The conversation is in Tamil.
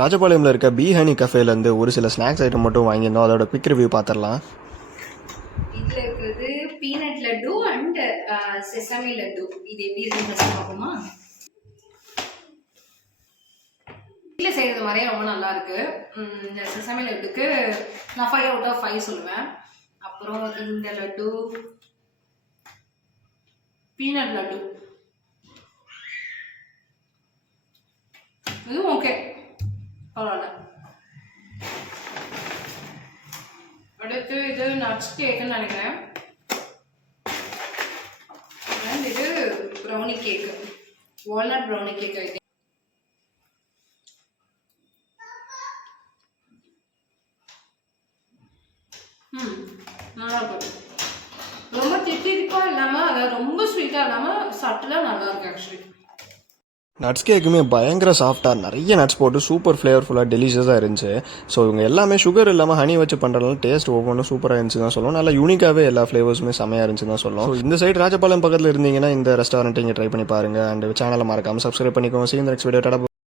ராஜபாளையம்ல இருக்க பி ஹனி கஃபேலேருந்து ஒரு சில ஸ்நாக்ஸ் ஐட்டம் மட்டும் வாங்கியிருந்தோம். அதோட குவிக் ரிவ்யூ பார்த்துடலாம். இதில் இருக்கிறது peanut laddu and sesame laddu. இது எப்படி இருக்குன்னு பார்ப்போமா? வீட்டில் செய்கிறது மாதிரியே ரொம்ப நல்லா இருக்கு. இந்த செசமி லட்டுக்கு நான் 5 out of 5 சொல்லுவேன். அப்புறம் இந்த லட்டு பீனட் லட்டு இதுவும் ஓகே, பரவாயில்ல. அடுத்து இது நட்ஸ் கேக்குன்னு நினைக்கிறேன். அண்ட் இது brownie cake, walnut brownie cake. இது நல்லா இருக்கும். ரொம்ப தித்திப்பா இல்லாமல், அதாவது ரொம்ப ஸ்வீட்டாக இல்லாமல் சட்டிலாக நல்லா இருக்கு ஆக்சுவலி. நட்ஸ் கேக்குமே பயங்கர சாஃப்டாக நிறைய நட்ஸ் போட்டு சூப்பர் ஃப்ளேவர்ஃபுல்லாக டெலிஷியஸாக இருந்துச்சு. ஸோ இவங்க எல்லாமே சுகர் இல்லாமல் ஹனி வச்சு பண்ணுறதுனால டேஸ்ட் ஒவ்வொன்றும் சூப்பராக இருந்துச்சு தான் சொல்லுவோம். நல்லா யூனிக்காகவே எல்லா ஃப்ளேவர்ஸுமே செமையாக இருந்துச்சு தான் சொல்லுவோம். ஸோ இந்த சைடு ராஜபாளையம் பக்கத்தில் இருந்தீங்கன்னா இந்த ரெஸ்டாரண்ட் இங்கே ட்ரை பண்ணி பாருங்கள். அண்ட் சேனலை மறக்காமல் சப்ஸ்கிரைப் பண்ணிக்கோங்க. See you in the next video.